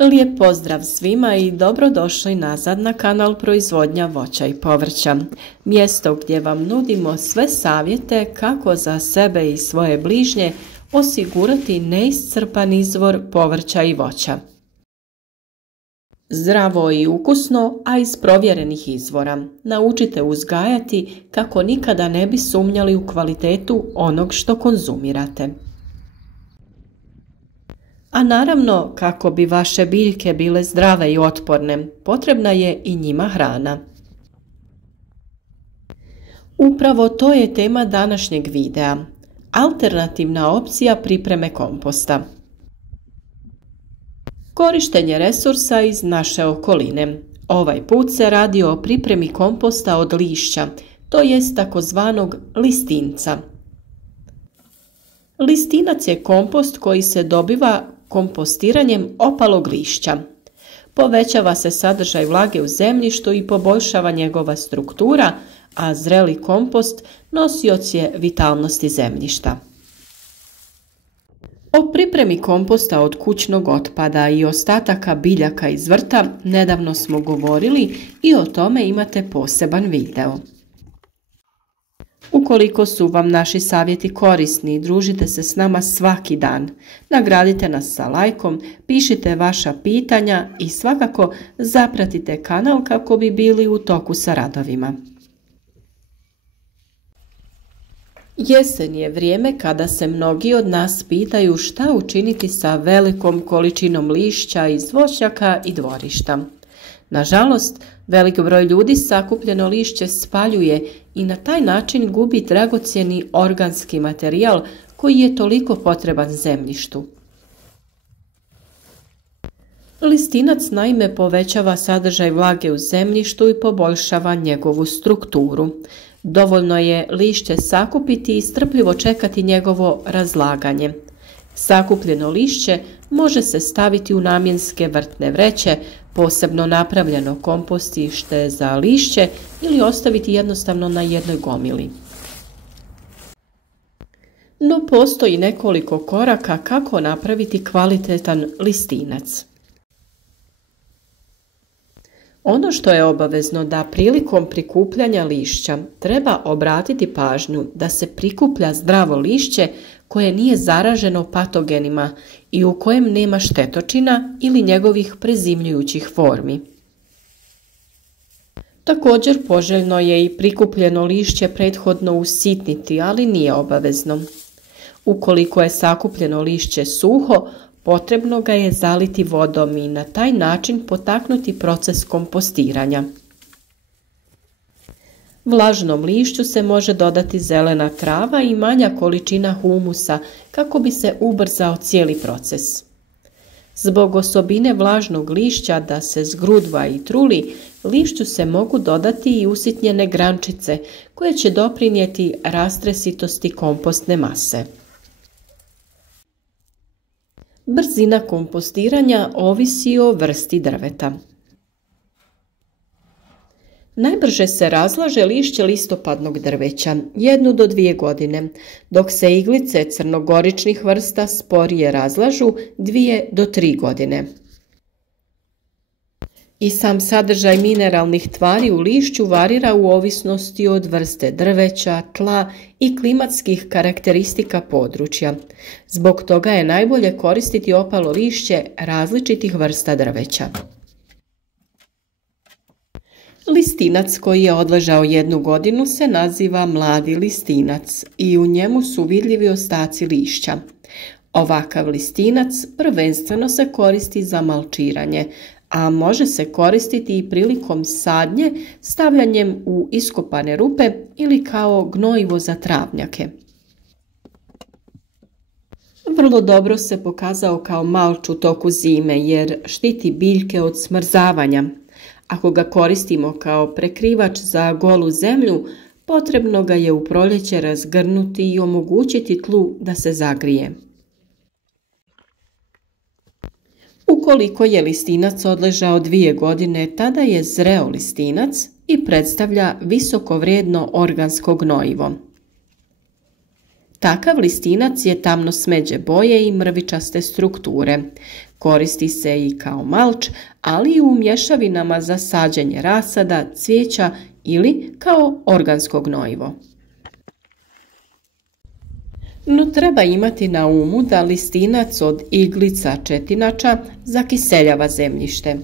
Lijep pozdrav svima i dobrodošli nazad na kanal Proizvodnja voća i povrća. Mjesto gdje vam nudimo sve savjete kako za sebe i svoje bližnje osigurati neiscrpan izvor povrća i voća. Zdravo i ukusno, a iz provjerenih izvora. Naučite uzgajati kako nikada ne bi sumnjali u kvalitetu onog što konzumirate. A naravno, kako bi vaše biljke bile zdrave i otporne, potrebna je i njima hrana. Upravo to je tema današnjeg videa. Alternativna opcija pripreme komposta. Korištenje resursa iz naše okoline. Ovaj put se radi o pripremi komposta od lišća, to jest takozvanog listinca. Listinac je kompost koji se dobiva kompostiranjem opalog lišća. Povećava se sadržaj vlage u zemljištu i poboljšava njegova struktura, a zreli kompost nosioc je vitalnosti zemljišta. O pripremi komposta od kućnog otpada i ostataka biljaka iz vrta nedavno smo govorili i o tome imate poseban video. Ukoliko su vam naši savjeti korisni, družite se s nama svaki dan. Nagradite nas sa lajkom, pišite vaša pitanja i svakako zapratite kanal kako bi bili u toku sa radovima. Jesen je vrijeme kada se mnogi od nas pitaju šta učiniti sa velikom količinom lišća iz voćnjaka i dvorišta. Nažalost, velik broj ljudi sakupljeno lišće spaljuje i na taj način gubi dragocjeni organski materijal koji je toliko potreban zemljištu. Listinac naime povećava sadržaj vlage u zemljištu i poboljšava njegovu strukturu. Dovoljno je lišće sakupiti i strpljivo čekati njegovo razlaganje. Sakupljeno lišće može se staviti u namjenske vrtne vreće, posebno napravljeno kompostište za lišće ili ostaviti jednostavno na jednoj gomili. No postoji nekoliko koraka kako napraviti kvalitetan listinac. Ono što je obavezno da prilikom prikupljanja lišća treba obratiti pažnju da se prikuplja zdravo lišće koje nije zaraženo patogenima i u kojem nema štetočina ili njegovih prezimljujućih formi. Također poželjno je i prikupljeno lišće prethodno usitniti, ali nije obavezno. Ukoliko je sakupljeno lišće suho, potrebno ga je zaliti vodom i na taj način potaknuti proces kompostiranja. Vlažnom lišću se može dodati zelena trava i manja količina humusa kako bi se ubrzao cijeli proces. Zbog osobine vlažnog lišća da se zgrudva i truli, lišću se mogu dodati i usitnjene grančice koje će doprinijeti rastresitosti kompostne mase. Brzina kompostiranja ovisi o vrsti drveta. Najbrže se razlaže lišće listopadnog drveća, 1 do 2 godine, dok se iglice crnogoričnih vrsta sporije razlažu 2 do 3 godine. I sam sadržaj mineralnih tvari u lišću varira u ovisnosti od vrste drveća, tla i klimatskih karakteristika područja. Zbog toga je najbolje koristiti opalo lišće različitih vrsta drveća. Listinac koji je odležao 1 godinu se naziva mladi listinac i u njemu su vidljivi ostaci lišća. Ovakav listinac prvenstveno se koristi za malčiranje, a može se koristiti i prilikom sadnje stavljanjem u iskopane rupe ili kao gnojivo za travnjake. Vrlo dobro se pokazao kao malč u toku zime jer štiti biljke od smrzavanja. Ako ga koristimo kao prekrivač za golu zemlju, potrebno ga je u proljeće razgrnuti i omogućiti tlu da se zagrije. Ukoliko je listinac odležao 2 godine, tada je zreo listinac i predstavlja visoko vrijedno organsko gnojivo. Takav listinac je tamno smeđe boje i mrvičaste strukture. Koristi se i kao malč, ali i u mješavinama za sađenje rasada, cvijeća ili kao organsko gnojivo. No treba imati na umu da listinac od iglica četinača zakiseljava zemljište.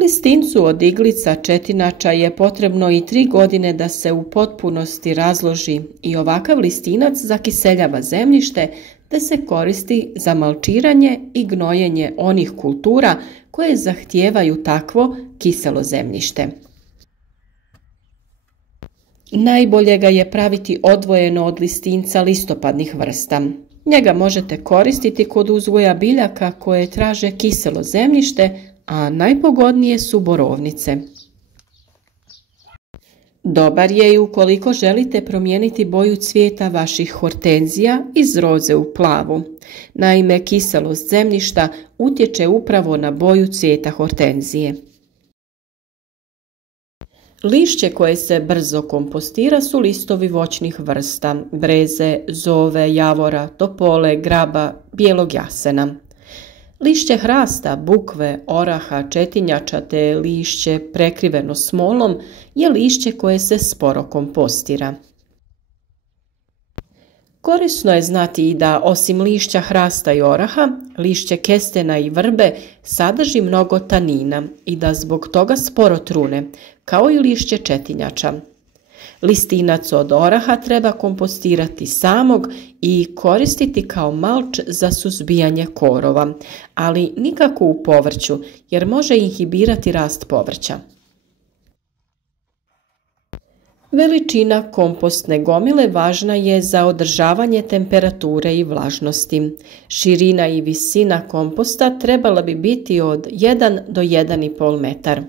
Listincu od iglica četinača je potrebno i 3 godine da se u potpunosti razloži i ovakav listinac zakiseljava zemljište te se koristi za malčiranje i gnojenje onih kultura koje zahtijevaju takvo kiselo zemljište. Najbolje ga je praviti odvojeno od listinca listopadnih vrsta. Njega možete koristiti kod uzgoja biljaka koje traže kiselo zemljište, a najpogodnije su borovnice. Dobar je i ukoliko želite promijeniti boju cvijeta vaših hortenzija iz roze u plavu. Naime, kiselost zemljišta utječe upravo na boju cvijeta hortenzije. Lišće koje se brzo kompostira su listovi voćnih vrsta, breze, zove, javora, topole, graba, bijelog jasena. Lišće hrasta, bukve, oraha, četinjača te lišće prekriveno smolom je lišće koje se sporo kompostira. Korisno je znati i da osim lišća hrasta i oraha, lišće kestena i vrbe sadrži mnogo tanina i da zbog toga sporo trune, kao i lišće četinjača. Listinac od oraha treba kompostirati samog i koristiti kao malč za suzbijanje korova, ali nikako u povrću jer može inhibirati rast povrća. Veličina kompostne gomile važna je za održavanje temperature i vlažnosti. Širina i visina komposta trebala bi biti od 1 do 1,5 metar.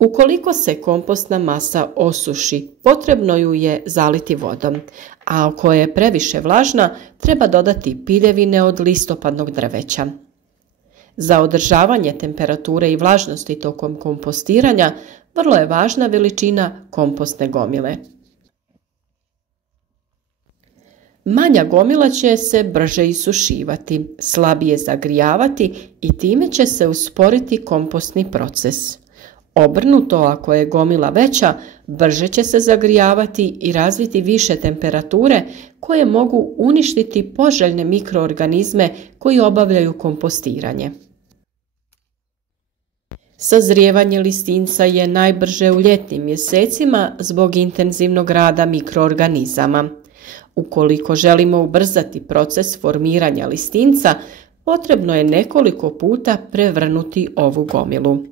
Ukoliko se kompostna masa osuši, potrebno ju je zaliti vodom, a ako je previše vlažna, treba dodati piljevine od listopadnog drveća. Za održavanje temperature i vlažnosti tokom kompostiranja vrlo je važna veličina kompostne gomile. Manja gomila će se brže isušivati, slabije zagrijavati i time će se usporiti kompostni proces. Obrnuto, ako je gomila veća, brže će se zagrijavati i razviti više temperature koje mogu uništiti poželjne mikroorganizme koji obavljaju kompostiranje. Sazrijevanje listinca je najbrže u ljetnim mjesecima zbog intenzivnog rada mikroorganizama. Ukoliko želimo ubrzati proces formiranja listinca, potrebno je nekoliko puta prevrnuti ovu gomilu.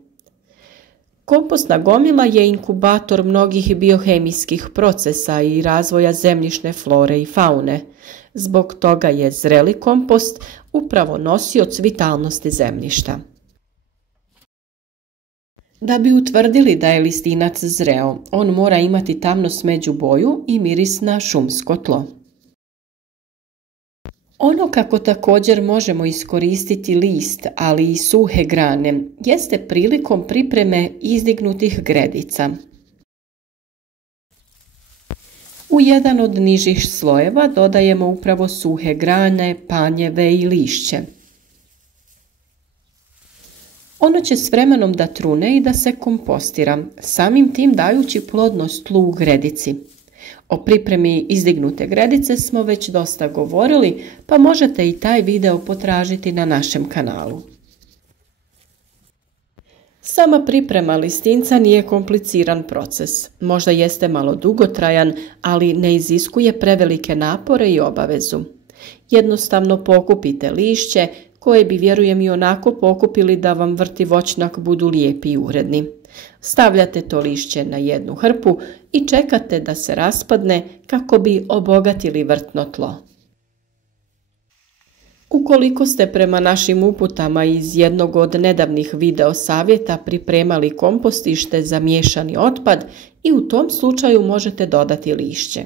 Kompostna gomila je inkubator mnogih biohemijskih procesa i razvoja zemljišne flore i faune. Zbog toga je zreli kompost upravo nosioc vitalnosti zemljišta. Da bi utvrdili da je listinac zreo, on mora imati tamno smeđu boju i miris na šumsko tlo. Ono kako također možemo iskoristiti list, ali i suhe grane, jeste prilikom pripreme izdignutih gredica. U jedan od nižih slojeva dodajemo upravo suhe grane, panjeve i lišće. Ono će s vremenom da trune i da se kompostira, samim tim dajući plodnost tlu u gredici. O pripremi izdignute gredice smo već dosta govorili, pa možete i taj video potražiti na našem kanalu. Sama priprema listinca nije kompliciran proces. Možda jeste malo dugotrajan, ali ne iziskuje prevelike napore i obavezu. Jednostavno pokupite lišće, koje bi, vjerujem, i onako pokupili da vam vrti voćnjak budu lijepi i uredni. Stavljate to lišće na jednu hrpu i čekate da se raspadne kako bi obogatili vrtno tlo. Ukoliko ste prema našim uputama iz jednog od nedavnih video savjeta pripremali kompostište za miješani otpad, i u tom slučaju možete dodati lišće.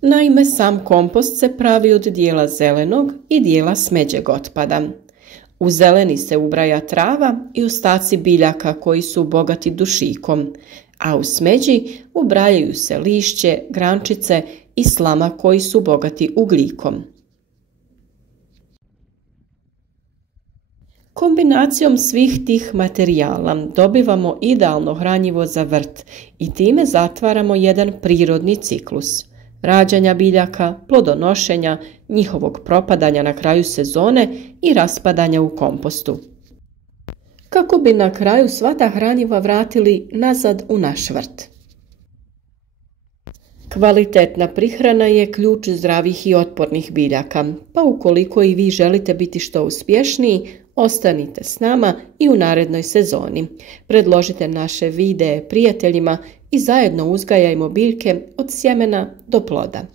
Naime, sam kompost se pravi od dijela zelenog i dijela smeđeg otpada. U zeleni se ubraja trava i ostaci biljaka koji su bogati dušikom. a u smeđi ubrajaju se lišće, grančice i slama koji su bogati ugljikom. Kombinacijom svih tih materijala dobivamo idealno hranjivo za vrt i time zatvaramo jedan prirodni ciklus rađanja biljaka, plodonošenja, njihovog propadanja na kraju sezone i raspadanja u kompostu. Kako bi na kraju sva ta hranjiva vratili nazad u naš vrt. Kvalitetna prihrana je ključ zdravih i otpornih biljaka, pa ukoliko i vi želite biti što uspješniji, ostanite s nama i u narednoj sezoni. Predložite naše videe prijateljima i zajedno uzgajajmo biljke od sjemena do ploda.